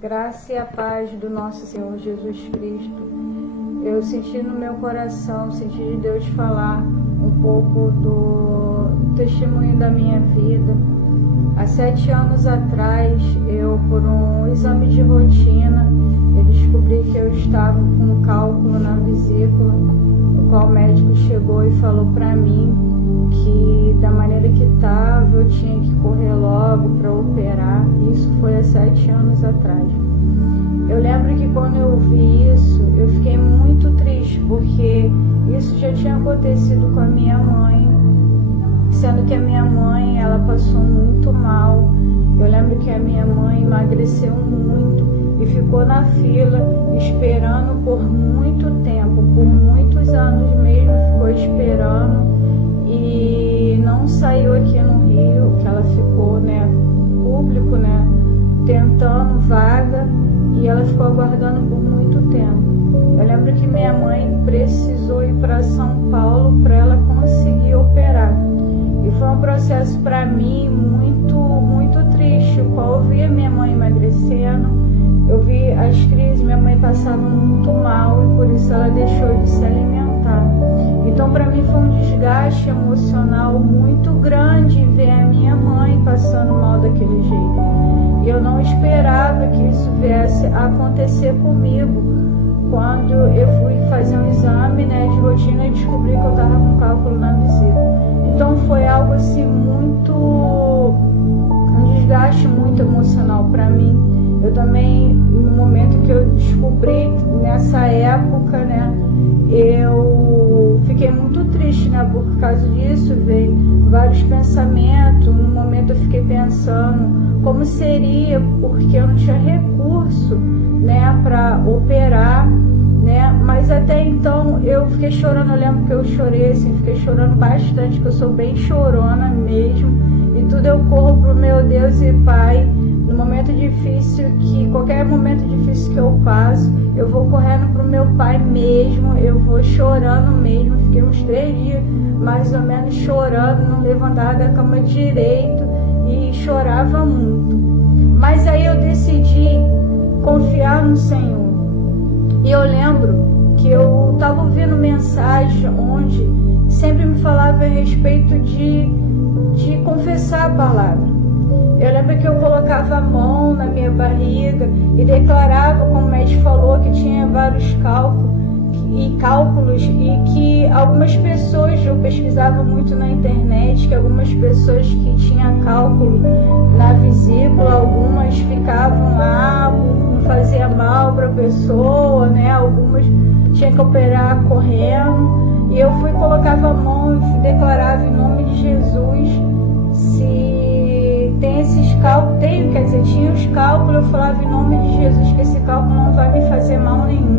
Graça e a paz do nosso Senhor Jesus Cristo. Eu senti no meu coração, senti de Deus falar um pouco do testemunho da minha vida. Há 7 anos atrás, eu, por um exame de rotina, eu descobri que eu estava com um cálculo na vesícula, o qual o médico chegou e falou para mim que da maneira que estava, eu tinha que correr logo para operar. Isso foi há 7 anos atrás. Eu lembro que quando eu ouvi isso, eu fiquei muito triste, porque isso já tinha acontecido com a minha mãe, sendo que a minha mãe, ela passou muito mal. Eu lembro que a minha mãe emagreceu muito e ficou na fila esperando por muito tempo, por muitos anos mesmo, ficou esperando e não saiu aqui no Rio, que ela ficou, público, tentando vaga, e ela ficou aguardando por muito tempo. Eu lembro que minha mãe precisou ir para São Paulo para ela conseguir operar. E foi um processo para mim muito, muito triste, o qual eu via minha mãe emagrecendo, eu vi as crises, minha mãe passava muito mal e por isso ela deixou de se alimentar. Então para mim foi um desgaste emocional muito grande ver a minha mãe passando mal daquele jeito. E eu não esperava que isso viesse a acontecer comigo. Quando eu fui fazer um exame de rotina e descobri que eu estava com cálculo na vesícula. Então foi algo assim um desgaste muito emocional para mim. Eu também, no momento que eu descobri, nessa época, eu fiquei muito triste, por causa disso, veio vários pensamentos. No momento eu fiquei pensando como seria, porque eu não tinha recurso, para operar, mas até então eu fiquei chorando. Eu lembro que eu chorei, assim, fiquei chorando bastante, que eu sou bem chorona mesmo, e tudo eu corro pro meu Deus e Pai. No momento difícil, qualquer momento difícil que eu passo, eu vou correndo pro meu Pai mesmo, eu vou chorando mesmo. Fiquei uns 3 dias mais ou menos chorando, não levantava da cama direito e chorava muito. Mas aí eu decidi confiar no Senhor. E eu lembro que eu estava ouvindo mensagem onde sempre me falava a respeito de confessar a palavra. Eu lembro que eu colocava a mão na minha barriga e declarava, como o médico falou, que tinha vários cálculos e que algumas pessoas, eu pesquisava muito na internet, que algumas pessoas que tinham cálculo na vesícula, algumas ficavam lá, não fazia mal para a pessoa, algumas tinham que operar correndo, e eu colocava a mão e declarava em nome de Jesus, se tem esses cálculos, tinha os cálculos, eu falava em nome de Jesus que esse cálculo não vai me fazer mal nenhum.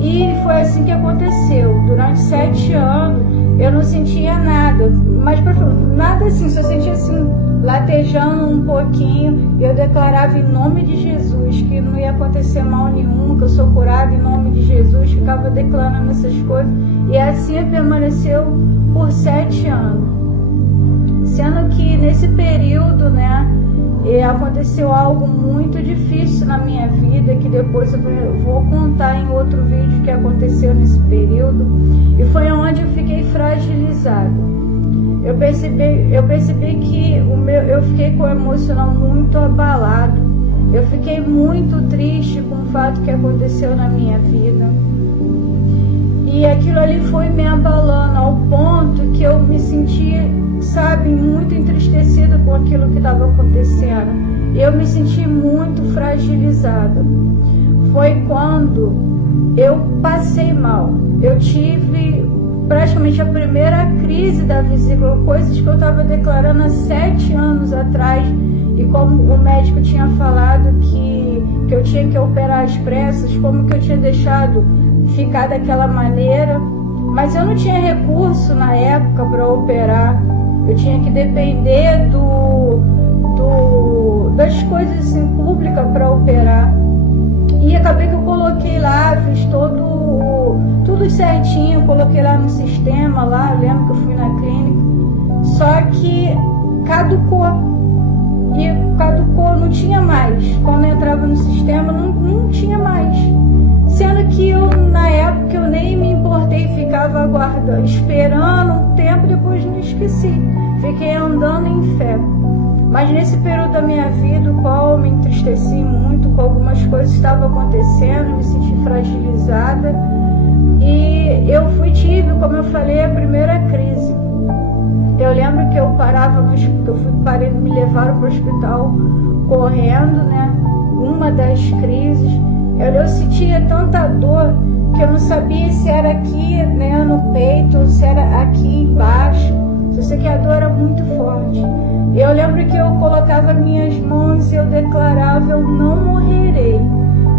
E foi assim que aconteceu. Durante 7 anos eu não sentia nada, mas nada assim, só sentia assim, latejando um pouquinho, e eu declarava em nome de Jesus que não ia acontecer mal nenhum, que eu sou curada em nome de Jesus, ficava declarando essas coisas, e assim permaneceu por 7 anos. Sendo que nesse período, aconteceu algo muito difícil na minha vida, que depois eu vou contar em outro vídeo que aconteceu nesse período, e foi onde eu fiquei fragilizada. Eu percebi que eu fiquei com o emocional muito abalado, eu fiquei muito triste com o fato que aconteceu na minha vida, e aquilo ali foi me abalando ao ponto que eu me sentia, muito entristecida com aquilo que estava acontecendo. Eu me senti muito fragilizada. Foi quando eu passei mal. Eu tive praticamente a primeira crise da vesícula, coisas que eu estava declarando há 7 anos atrás, e como o médico tinha falado que eu tinha que operar às pressas, como que eu tinha deixado ficar daquela maneira, mas eu não tinha recurso na época para operar. Eu tinha que depender das coisas assim, públicas para operar. E acabei que eu coloquei lá, fiz tudo certinho, coloquei lá no sistema, lá, eu lembro que eu fui na clínica. Só que caducou. E caducou, não tinha mais. Quando entrava aguardando, esperando um tempo, depois me esqueci. Fiquei andando em fé. Mas nesse período da minha vida, o qual eu me entristeci muito com algumas coisas que estavam acontecendo, me senti fragilizada. E eu tive, como eu falei, a primeira crise. Eu lembro que eu parava no hospital, me levaram para o hospital correndo, né? Uma das crises. Eu sentia tanta dor que eu não sabia se era aqui, né, no peito, se era aqui embaixo. Eu sei que a dor era muito forte. Eu lembro que eu colocava minhas mãos e eu declarava: eu não morrerei,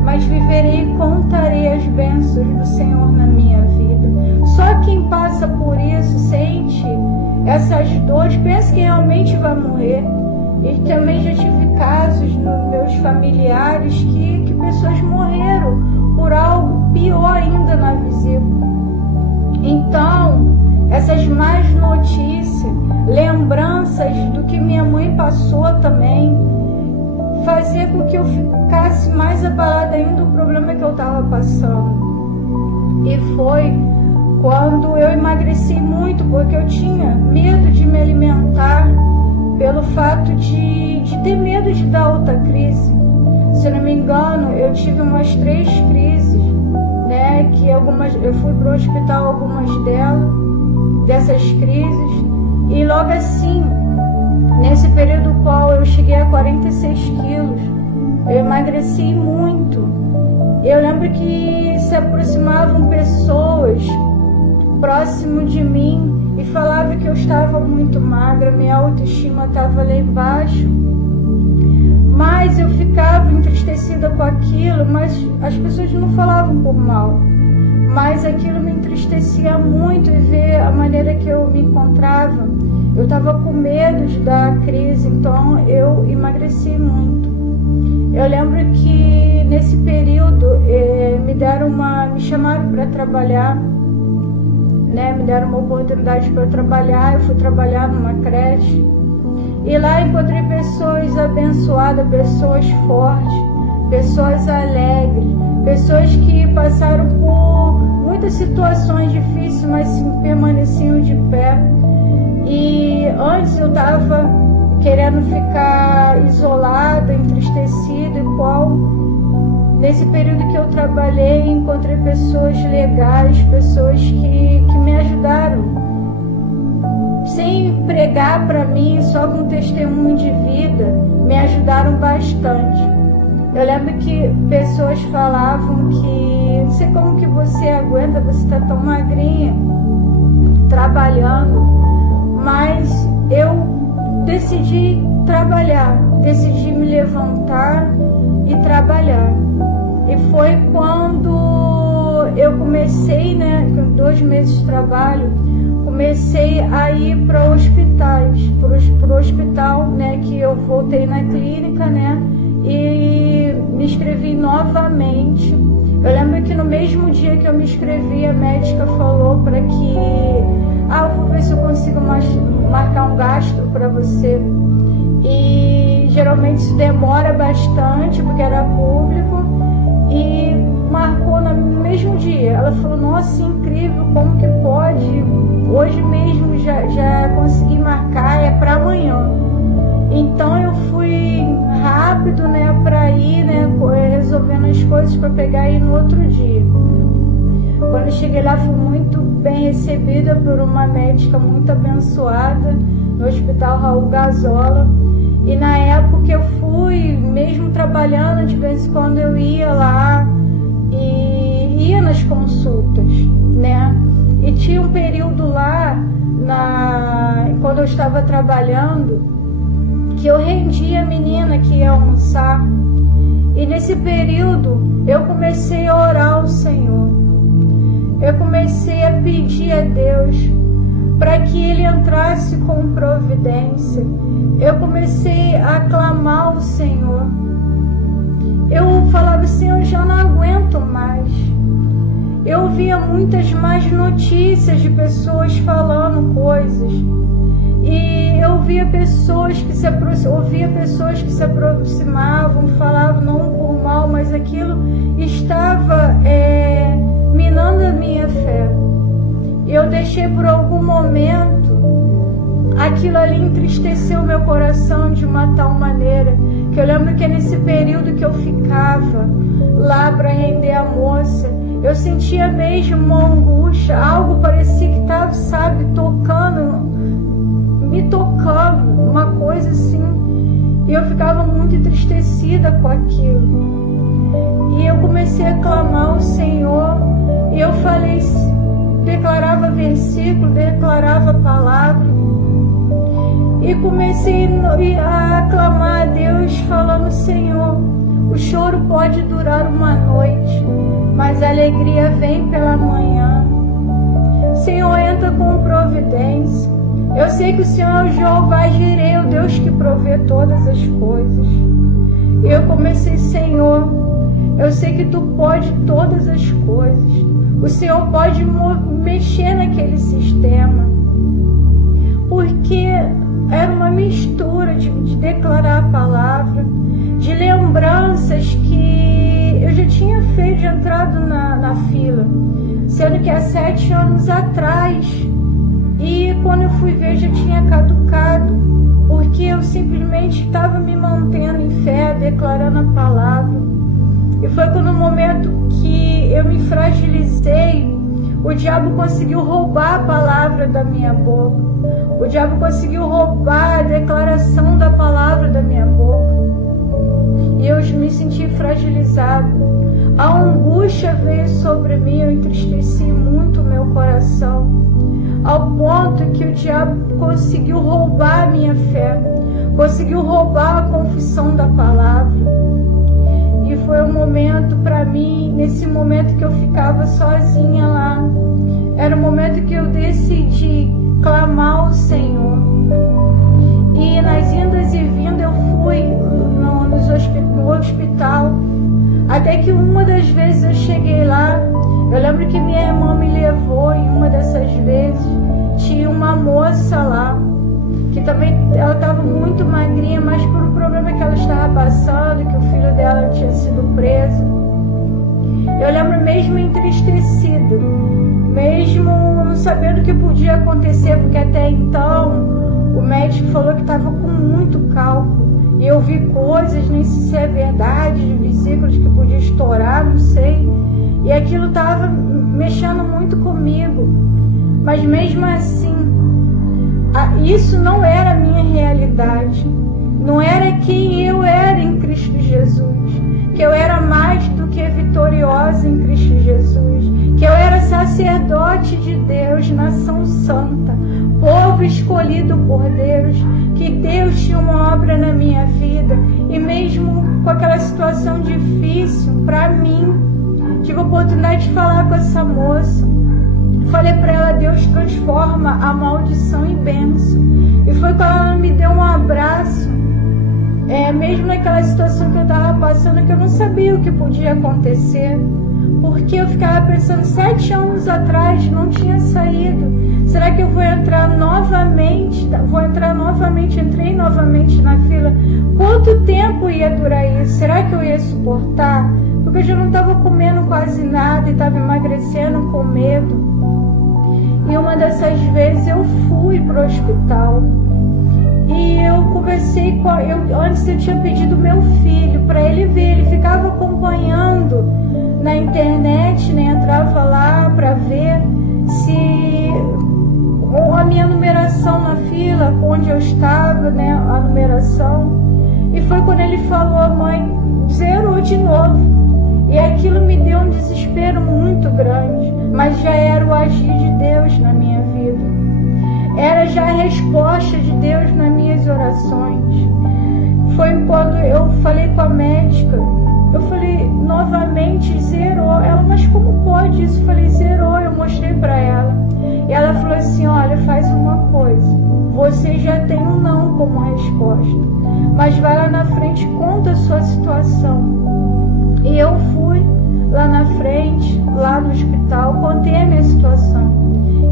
mas viverei e contarei as bênçãos do Senhor na minha vida. Só quem passa por isso, sente essas dores, pensa que realmente vai morrer. E também já tive casos nos meus familiares que pessoas morreram por algo pior ainda na vesícula. Então, essas más notícias, lembranças do que minha mãe passou também, fazia com que eu ficasse mais abalada ainda do problema que eu estava passando. E foi quando eu emagreci muito, porque eu tinha medo de me alimentar, pelo fato de ter medo de dar outra crise. Se eu não me engano, eu tive umas 3 crises, né? Que eu fui para o hospital, algumas dessas crises, e logo assim, nesse período qual eu cheguei a 46 quilos, eu emagreci muito. Eu lembro que se aproximavam pessoas próximo de mim e falavam que eu estava muito magra, minha autoestima estava lá embaixo, mas eu ficava entristecida com aquilo, mas as pessoas não falavam por mal, mas aquilo me entristecia muito. E ver a maneira que eu me encontrava, eu estava com medo de dar crise, então eu emagreci muito. Eu lembro que nesse período me chamaram para trabalhar, né? Me deram uma oportunidade para trabalhar. Eu fui trabalhar numa creche e lá encontrei pessoas abençoadas, pessoas fortes, pessoas alegres, pessoas que passaram por muitas situações difíceis, mas permaneciam de pé. E antes eu estava querendo ficar isolada, entristecida, nesse período que eu trabalhei, encontrei pessoas legais, pessoas que me ajudaram, sem pregar para mim, só com testemunho de vida, me ajudaram bastante. Eu lembro que pessoas falavam que não sei como que você aguenta, você está tão magrinha, trabalhando, mas eu decidi trabalhar, decidi me levantar e trabalhar. E foi quando eu comecei, né, com 2 meses de trabalho, comecei a ir para hospitais, para o hospital, né, que eu voltei na clínica, né, e me inscrevi novamente. Eu lembro que no mesmo dia que eu me inscrevi, a médica falou para que, eu vou ver se eu consigo marcar um gastro para você. E geralmente isso demora bastante, porque era público, e marcou no mesmo dia. Ela falou: nossa, incrível, como que pode? Hoje mesmo já consegui marcar, é para amanhã. Então eu fui rápido, né, para ir, né, resolvendo as coisas para pegar e ir no outro dia. Quando eu cheguei lá, fui muito bem recebida por uma médica muito abençoada no Hospital Raul Gazola. E na época eu fui, mesmo trabalhando, de vez em quando eu ia lá e ia nas consultas, né? E tinha um período lá, quando eu estava trabalhando, que eu rendia a menina que ia almoçar. E nesse período eu comecei a orar ao Senhor. Eu comecei a pedir a Deus para que Ele entrasse com providência. Eu comecei a clamar ao Senhor. Eu falava: Senhor, eu já não aguento mais. Eu ouvia muitas más notícias de pessoas falando coisas. E eu ouvia pessoas que se aproximavam, falavam não por mal, mas aquilo estava minando a minha fé. E eu deixei por algum momento, aquilo ali entristeceu meu coração de uma tal maneira, que eu lembro que nesse período que eu ficava lá para render a moça, eu sentia mesmo uma angústia, algo parecia que estava, sabe, me tocando, uma coisa assim. E eu ficava muito entristecida com aquilo. E eu comecei a clamar ao Senhor, e eu falei, declarava versículo, declarava palavra, e comecei a clamar a Deus, falando: Senhor, o choro pode durar uma noite, mas a alegria vem pela manhã. Senhor, entra com providência. Eu sei que o Senhor é o Jeová Jireh, o Deus que provê todas as coisas. E eu comecei: Senhor, eu sei que Tu pode todas as coisas. O Senhor pode mexer naquele sistema. Porque era uma mistura de declarar a palavra, de lembranças que eu já tinha feito, entrado na fila, sendo que há 7 anos atrás, e quando eu fui ver já tinha caducado, porque eu simplesmente estava me mantendo em fé, declarando a palavra. E foi quando no momento que eu me fragilizei, o diabo conseguiu roubar a palavra da minha boca. O diabo conseguiu roubar a declaração da palavra da minha boca. E eu me senti fragilizado. A angústia veio sobre mim, eu entristeci muito o meu coração, ao ponto que o diabo conseguiu roubar a minha fé, conseguiu roubar a confissão da palavra. E foi um momento para mim, nesse momento que eu ficava sozinha lá, era o momento que eu decidi clamar ao Senhor. E nas indas e vindas eu fui no hospital, até que uma das vezes eu cheguei lá, eu lembro que minha irmã me levou, e uma dessas vezes tinha uma moça lá, que também ela estava muito magrinha, mas por um problema que ela estava passando, que o filho dela tinha sido preso. Eu lembro mesmo entristecida, mesmo não sabendo o que podia acontecer, porque até então o médico falou que estava com muito cálculo, e eu vi coisas, nem sei se é verdade, de vesículas que podia estourar, não sei, e aquilo estava mexendo muito comigo. Mas mesmo assim, isso não era a minha realidade, não era quem eu era em Cristo Jesus, que eu era mais do que vitoriosa em Cristo Jesus, que eu era sacerdote de Deus, nação santa, povo escolhido por Deus, que Deus tinha uma obra na minha vida. E mesmo com aquela situação difícil para mim, tive a oportunidade de falar com essa moça. Falei para ela: Deus transforma a maldição em bênção. E foi quando ela me deu um abraço, mesmo naquela situação que eu estava passando, que eu não sabia o que podia acontecer, porque eu ficava pensando, 7 anos atrás não tinha saído. Será que eu vou entrar novamente? Entrei novamente na fila. Quanto tempo ia durar isso? Será que eu ia suportar? Porque eu já não estava comendo quase nada e estava emagrecendo com medo. E uma dessas vezes eu fui para o hospital. E eu conversei antes eu tinha pedido meu filho para ele ver. Ele ficava acompanhando na internet, né? Entrava lá para ver se a minha numeração na fila, onde eu estava, né? A numeração. E foi quando ele falou: a mãe zerou de novo. E aquilo me deu um desespero muito grande, mas já era o agir de Deus na minha vida. Era já a resposta de Deus nas minhas orações. Foi quando eu falei com a médica, eu falei, novamente zerou. Ela: mas como pode isso? Eu falei: zerou. Eu mostrei para ela. E ela falou assim: olha, faz uma coisa, você já tem um não como resposta, mas vai lá na frente, conta a sua situação. E eu fui lá na frente, lá no hospital, contei a minha situação.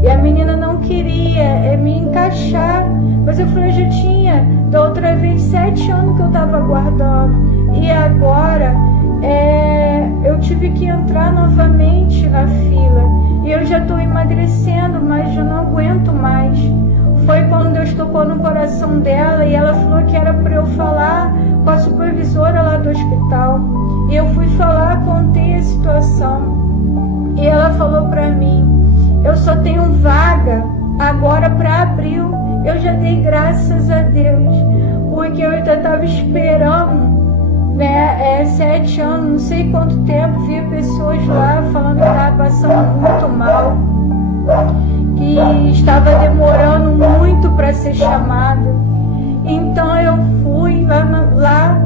E a menina não queria me encaixar, mas eu falei: eu já tinha, da outra vez, 7 anos que eu estava aguardando. E agora, eu tive que entrar novamente na fila. E eu já estou emagrecendo, mas eu não aguento mais. Foi quando Deus tocou no coração dela e ela falou que era para eu falar com a supervisora lá do hospital. E eu fui falar, contei a situação. E ela falou para mim: eu só tenho vaga agora para abril. Eu já dei graças a Deus, porque eu ainda estava esperando, né, 7 anos, não sei quanto tempo, via pessoas lá falando que estava passando muito mal, que estava demorando muito para ser chamada. Então eu fui lá,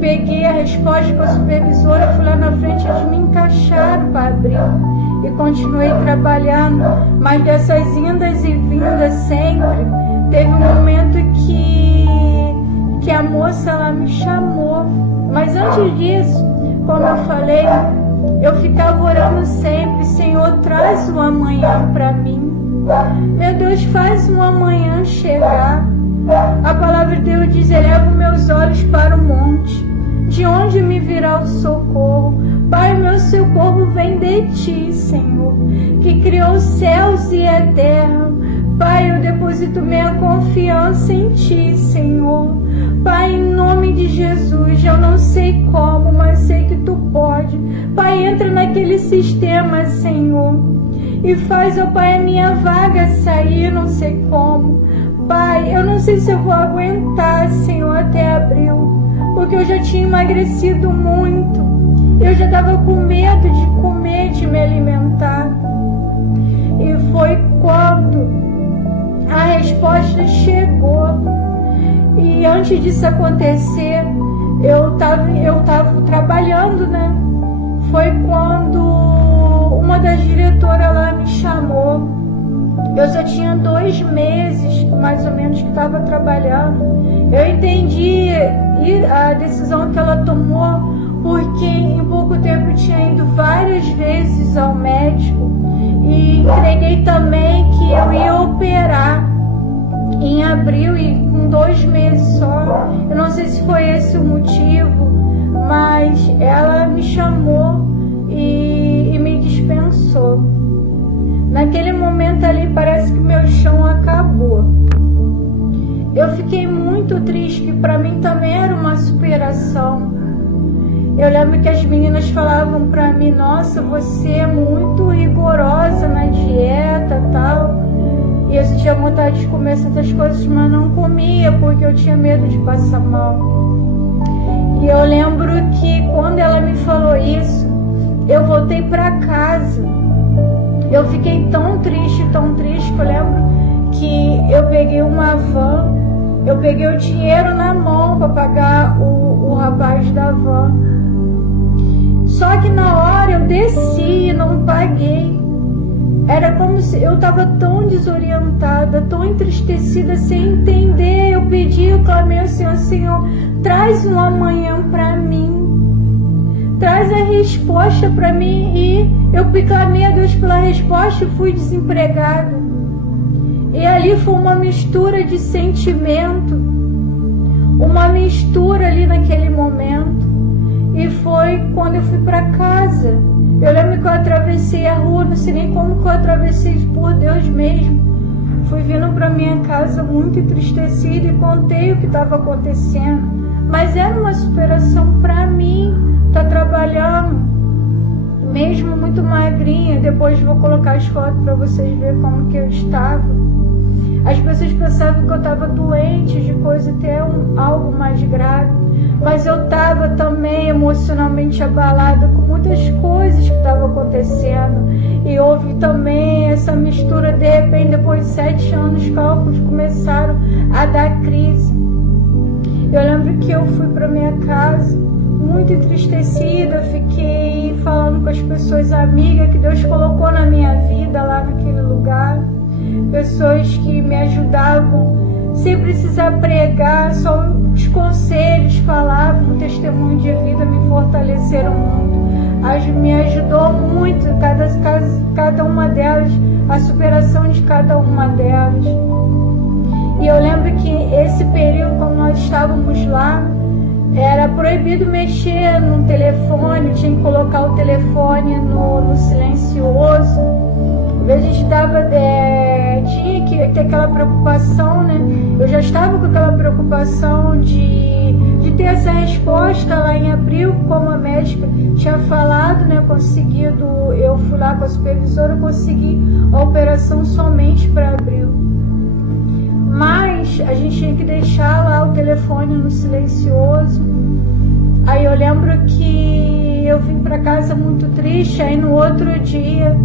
peguei a resposta com a supervisora, fui lá na frente, eles me encaixaram para abrir e continuei trabalhando. Mas dessas indas e vindas sempre, teve um momento que a moça lá me chamou. Mas antes disso, como eu falei, eu ficava orando sempre: Senhor, traz um amanhã para mim. Meu Deus, faz um amanhã chegar. A palavra de Deus diz: elevo meus olhos para o monte, de onde me virá o socorro? Pai, meu socorro vem de ti, Senhor, que criou os céus e a terra. Pai, eu deposito minha confiança em ti, Senhor. Pai, em nome de Jesus, eu não sei como, mas sei que tu pode. Pai, entra naquele sistema, Senhor, e faz, ó Pai, a minha vaga sair, não sei como. Pai, eu não sei se eu vou aguentar, Senhor, até abril, porque eu já tinha emagrecido muito. Eu já estava com medo de comer, de me alimentar. E foi quando a resposta chegou. E antes disso acontecer, eu tava trabalhando, né? Foi quando uma das diretoras lá me chamou. Eu só tinha 2 meses, mais ou menos, que estava trabalhando. Eu entendi a decisão que ela tomou, porque em pouco tempo eu tinha ido várias vezes ao médico e entreguei também que eu ia operar em abril e com 2 meses só. Eu não sei se foi esse o motivo, mas ela me chamou e me dispensou. Naquele momento ali parece que meu chão acabou. Eu fiquei muito triste, que para mim também era uma superação. Eu lembro que as meninas falavam para mim: nossa, você é muito rigorosa na dieta e tal. E eu tinha vontade de comer certas coisas, mas não comia porque eu tinha medo de passar mal. E eu lembro que quando ela me falou isso, eu voltei para casa. Eu fiquei tão triste, que eu lembro que eu peguei uma van, eu peguei o dinheiro na mão para pagar o rapaz da van. Só que na hora eu desci e não paguei. Era como se eu estava tão desorientada, tão entristecida, sem entender. Eu pedi, eu clamei ao Senhor: Senhor, traz um amanhã para mim, traz a resposta para mim. E eu clamei a Deus pela resposta e fui desempregada. E ali foi uma mistura de sentimento, uma mistura ali naquele momento. E foi quando eu fui para casa. Eu lembro que eu atravessei a rua, não sei nem como que eu atravessei, por Deus mesmo. Fui vindo para minha casa muito entristecida e contei o que estava acontecendo. Mas era uma superação para mim, tá trabalhando, mesmo muito magrinha. Depois vou colocar as fotos para vocês verem como que eu estava. As pessoas pensavam que eu estava doente de coisa, até algo mais grave. Mas eu estava também emocionalmente abalada com muitas coisas que estavam acontecendo. E houve também essa mistura, de repente, depois de 7 anos, os cálculos começaram a dar crise. Eu lembro que eu fui para minha casa muito entristecida, fiquei falando com as pessoas amigas que Deus colocou na minha vida lá naquele lugar. Pessoas que me ajudavam sem precisar pregar, só os conselhos falavam, o testemunho de vida me fortaleceram muito, me ajudou muito, cada uma delas, a superação de cada uma delas. E eu lembro que esse período, quando nós estávamos lá, era proibido mexer no telefone, tinha que colocar o telefone no silencioso. Às vezes a gente tinha que ter aquela preocupação, né? Eu já estava com aquela preocupação de ter essa resposta lá em abril, como a médica tinha falado, né? Eu fui lá com a supervisora, consegui a operação somente para abril. Mas a gente tinha que deixar lá o telefone no silencioso. Aí eu lembro que eu vim para casa muito triste, aí no outro dia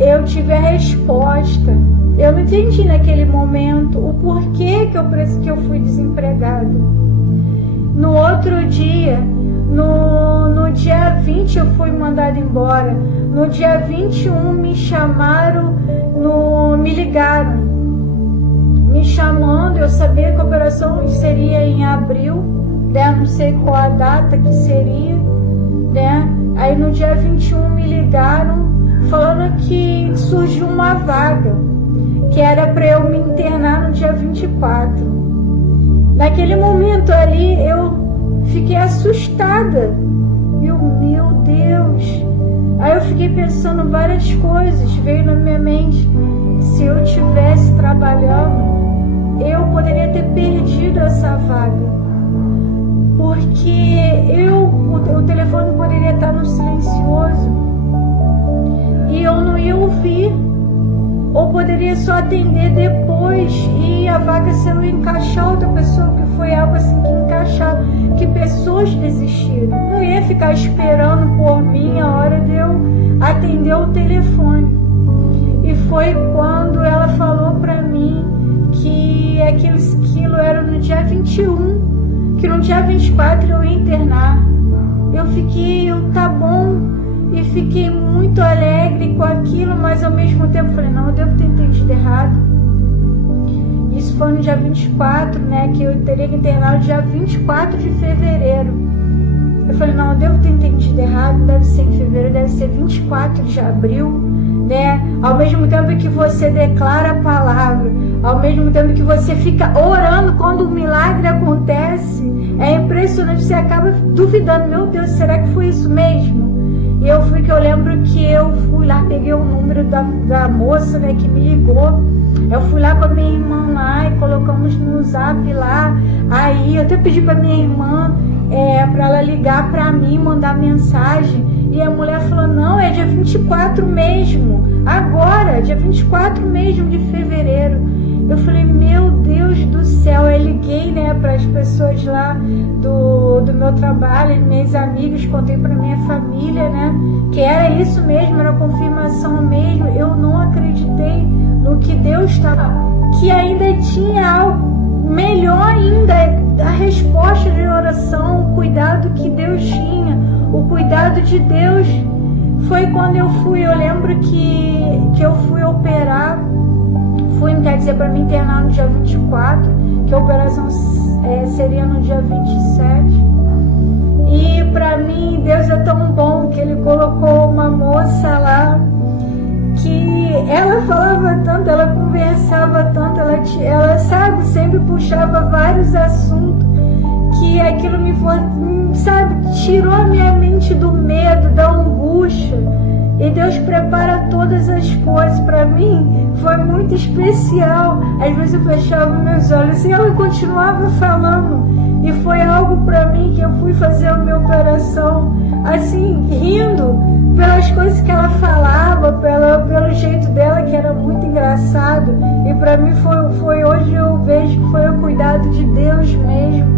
eu tive a resposta. Eu não entendi naquele momento o porquê que eu fui desempregada. No outro dia, no dia 20 eu fui mandada embora. No dia 21 me chamaram, me ligaram. Me chamando, eu sabia que a operação seria em abril, né? Não sei qual a data que seria, né? Aí no dia 21 me ligaram falando que surgiu uma vaga, que era para eu me internar no dia 24. Naquele momento ali eu fiquei assustada. Meu Deus! Aí eu fiquei pensando várias coisas, veio na minha mente. Se eu estivesse trabalhando, eu poderia ter perdido essa vaga. Porque o telefone poderia estar no silencioso e eu não ia ouvir. Ou poderia só atender depois e a vaga se não encaixar outra pessoa, que foi algo assim que encaixava, que pessoas desistiram. Não ia ficar esperando por mim a hora de eu atender o telefone. E foi quando ela falou pra mim que aquilo era no dia 21, que no dia 24 eu ia internar. Tá bom, e fiquei muito alegre com aquilo, mas ao mesmo tempo falei, não, eu devo ter entendido errado. Isso foi no dia 24, né, que eu teria que internar no dia 24 de fevereiro. Eu falei, não, eu devo ter entendido errado, não deve ser em fevereiro, deve ser 24 de abril, né? Ao mesmo tempo que você declara a palavra, ao mesmo tempo que você fica orando quando o milagre acontece, é impressionante, você acaba duvidando, meu Deus, será que foi isso mesmo? E eu lembro que eu fui lá, peguei o número da moça, né, que me ligou. Eu fui lá com a minha irmã lá e colocamos no zap lá. Aí eu até pedi pra minha irmã pra ela ligar pra mim, mandar mensagem. E a mulher falou, não, é dia 24 mesmo, agora, dia 24 mesmo de fevereiro. Eu falei, meu Deus do céu. Eu liguei, né, para as pessoas lá do meu trabalho, minhas amigas, contei para minha família, né, que era isso mesmo, era confirmação mesmo. Eu não acreditei no que Deus estava, que ainda tinha algo melhor ainda, a resposta de oração, o cuidado que Deus tinha, o cuidado de Deus. Foi quando eu lembro que eu fui operar. Quer dizer, para me internar no dia 24, que a operação seria no dia 27. E para mim, Deus é tão bom que Ele colocou uma moça lá que ela falava tanto, ela conversava tanto, ela sabe, sempre puxava vários assuntos, que aquilo tirou a minha mente do medo, da angústia. E Deus prepara todas as coisas para mim. Foi muito especial. Às vezes eu fechava meus olhos e ela continuava falando. E foi algo para mim que eu fui fazer a minha operação, assim, rindo pelas coisas que ela falava, pelo jeito dela, que era muito engraçado. E para mim foi hoje eu vejo que foi o cuidado de Deus mesmo,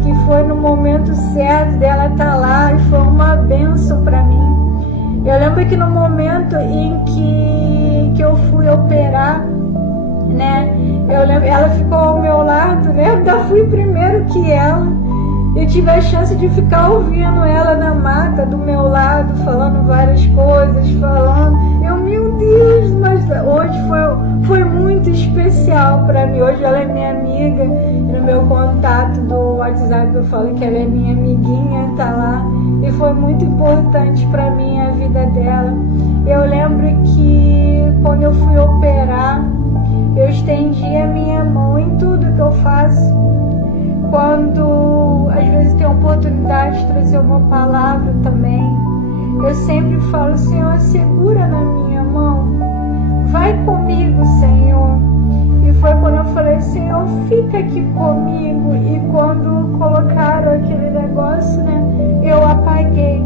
que foi no momento certo dela estar lá, e foi uma bênção para mim. Eu lembro que no momento em que eu fui operar, né, ela ficou ao meu lado, né, eu ainda fui primeiro que ela. Eu tive a chance de ficar ouvindo ela na maca do meu lado, falando várias coisas, meu Deus, mas hoje foi muito especial para mim. Hoje ela é minha amiga, no meu contato do WhatsApp eu falo que ela é minha amiguinha, tá lá. E foi muito importante para mim a vida dela. Eu lembro que quando eu fui operar, eu estendi a minha mão em tudo que eu faço. Quando às vezes tem a oportunidade de trazer uma palavra também, eu sempre falo, Senhor, segura na minha mão. Vai comigo, Senhor. E foi quando eu falei, Senhor, fica aqui comigo. E quando colocaram aquele negócio, né, eu apaguei.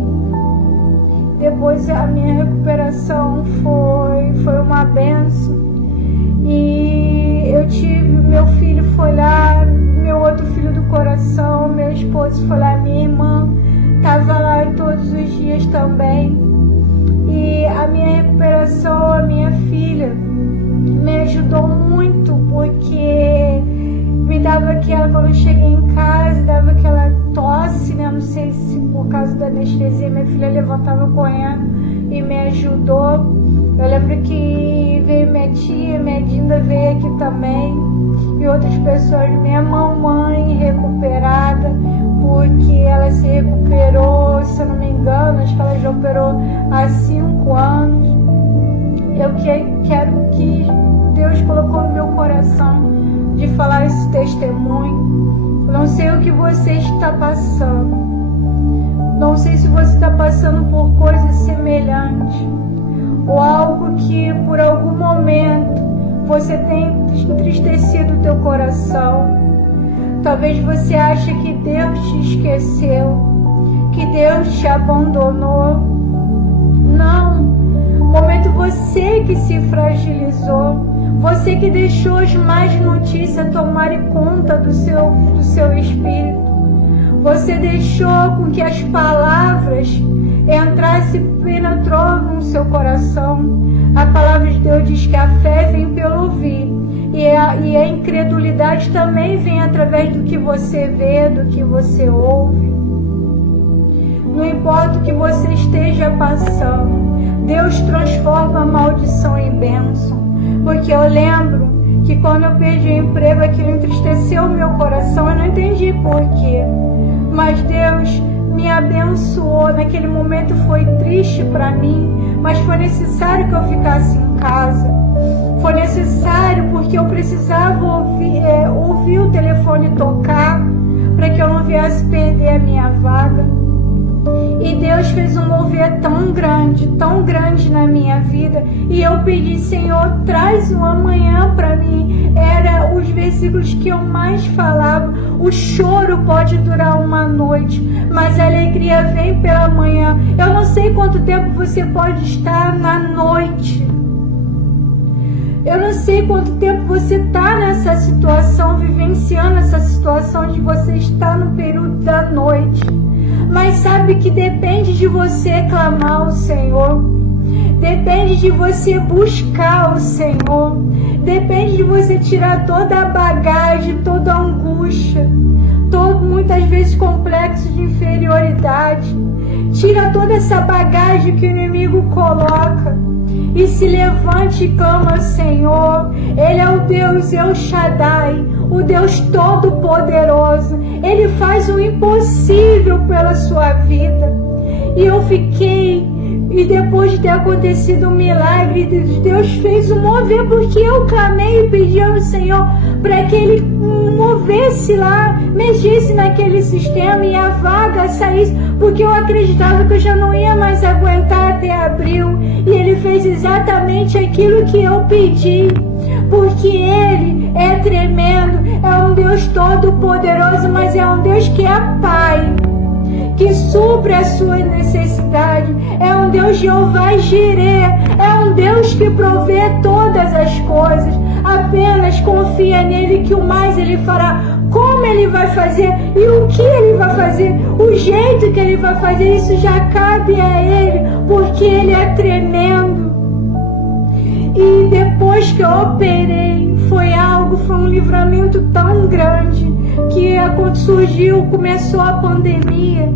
Depois a minha recuperação foi uma bênção. E eu tive, meu filho foi lá, meu outro filho do coração, meu esposo foi lá, minha irmã estava lá todos os dias também. E a minha recuperação, a minha filha me ajudou muito, porque me dava aquela, quando eu cheguei em casa, dava aquela tosse, né? Não sei se por causa da anestesia, minha filha levantava correndo e me ajudou. Eu lembro que veio minha tia, minha Dinda veio aqui também, e outras pessoas, minha mamãe recuperada, porque ela se recuperou, se eu não me engano, acho que ela já operou há 5 anos. Eu quero que Deus colocou no meu coração de falar esse testemunho. Não sei o que você está passando, não sei se você está passando por coisas semelhantes, ou algo que por algum momento você tem entristecido o teu coração. Talvez você ache que Deus te esqueceu, que Deus te abandonou. Não, no momento você que se fragilizou, você que deixou as más notícias tomarem conta do seu espírito. Você deixou com que as palavras penetrou no seu coração. A palavra de Deus diz que a fé vem pelo ouvir, e a incredulidade também vem através do que você vê, do que você ouve. Não importa o que você esteja passando, Deus transforma a maldição em bênção. Porque eu lembro que quando eu perdi o emprego, aquilo entristeceu o meu coração. Eu não entendi porquê, mas Deus me abençoou. Naquele momento foi triste para mim, mas foi necessário que eu ficasse em casa. Foi necessário porque eu precisava ouvir o telefone tocar, para que eu não viesse perder a minha vaga. E Deus fez um mover tão grande na minha vida. E eu pedi, Senhor, traz um amanhã para mim. Era os versículos que eu mais falava. O choro pode durar uma noite, mas a alegria vem pela manhã. Eu não sei quanto tempo você pode estar na noite. Eu não sei quanto tempo você está nessa situação, vivenciando essa situação de você estar no período da noite. Mas sabe que depende de você clamar ao Senhor. Depende de você buscar o Senhor. Depende de você tirar toda a bagagem, toda a angústia, muitas vezes complexo de inferioridade. Tira toda essa bagagem que o inimigo coloca e se levante e clama ao Senhor. Ele é o Deus El Shaddai, o Deus Todo-Poderoso. Ele faz o impossível pela sua vida. E eu fiquei, e depois de ter acontecido um milagre, Deus fez um mover, porque eu clamei e pedi ao Senhor para que Ele movesse lá, mexesse naquele sistema e a vaga saísse, porque eu acreditava que eu já não ia mais aguentar até abril. E Ele fez exatamente aquilo que eu pedi, porque Ele é tremendo, é um Deus todo-poderoso, mas é um Deus que é Pai, que supre a sua necessidade. É um Deus Jeová Jireh, é um Deus que provê todas as coisas. Apenas confia nele, que o mais Ele fará. Como Ele vai fazer e o que Ele vai fazer, o jeito que Ele vai fazer, isso já cabe a Ele, porque Ele é tremendo. E depois que eu operei, foi um livramento tão grande, que quando surgiu, começou a pandemia.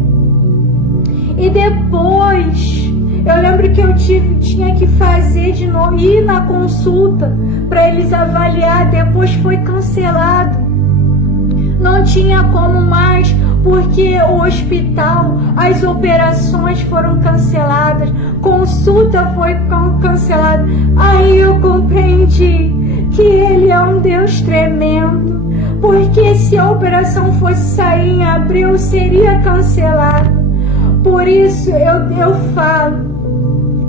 E depois, eu lembro que eu tinha que fazer de novo, ir na consulta para eles avaliar. Depois foi cancelado. Não tinha como mais, porque o hospital, as operações foram canceladas, consulta foi cancelada. Aí eu compreendi que Ele é um Deus tremendo, porque se a operação fosse sair em abril, seria cancelada. Por isso eu falo,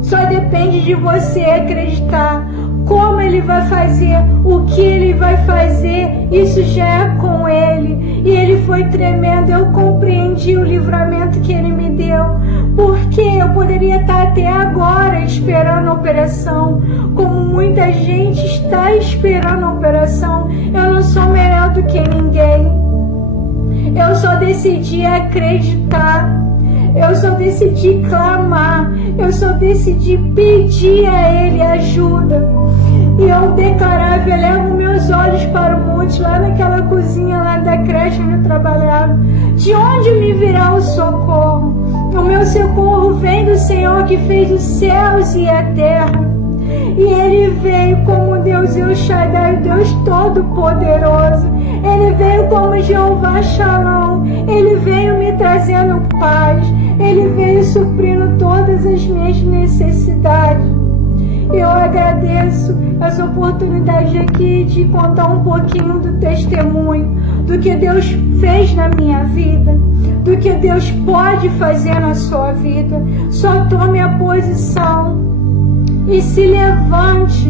Só depende de você acreditar. Como Ele vai fazer, o que Ele vai fazer, isso já é com Ele. E Ele foi tremendo, eu compreendi o livramento que Ele me deu. Porque eu poderia estar até agora esperando a operação, como muita gente está esperando a operação. Eu não sou melhor do que ninguém. Eu só decidi acreditar. Eu só decidi clamar. Eu só decidi pedir a Ele ajuda. E eu declarava, eu levo meus olhos para o monte, lá naquela cozinha lá da creche onde eu trabalhava. De onde me virá o socorro? O meu socorro vem do Senhor que fez os céus e a terra. E Ele veio como Deus El Shaddai, o Deus Todo-Poderoso. Ele veio como Jeová Shalom. Ele veio me trazendo paz. Ele veio suprindo todas as minhas necessidades. Eu agradeço essa oportunidade aqui de contar um pouquinho do testemunho, do que Deus fez na minha vida, do que Deus pode fazer na sua vida. Só tome a posição e se levante,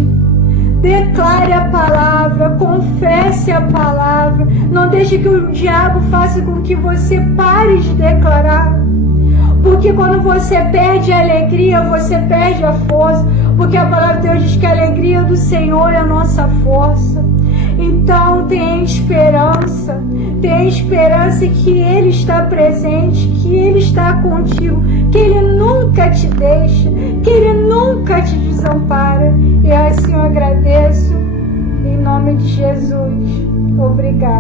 declare a palavra, confesse a palavra. Não deixe que o diabo faça com que você pare de declarar. Porque quando você perde a alegria, você perde a força. Porque a palavra de Deus diz que a alegria do Senhor é a nossa força. Então tenha esperança que Ele está presente, que Ele está contigo, que Ele nunca te deixa, que Ele nunca te desampara. E assim eu agradeço, em nome de Jesus. Obrigada.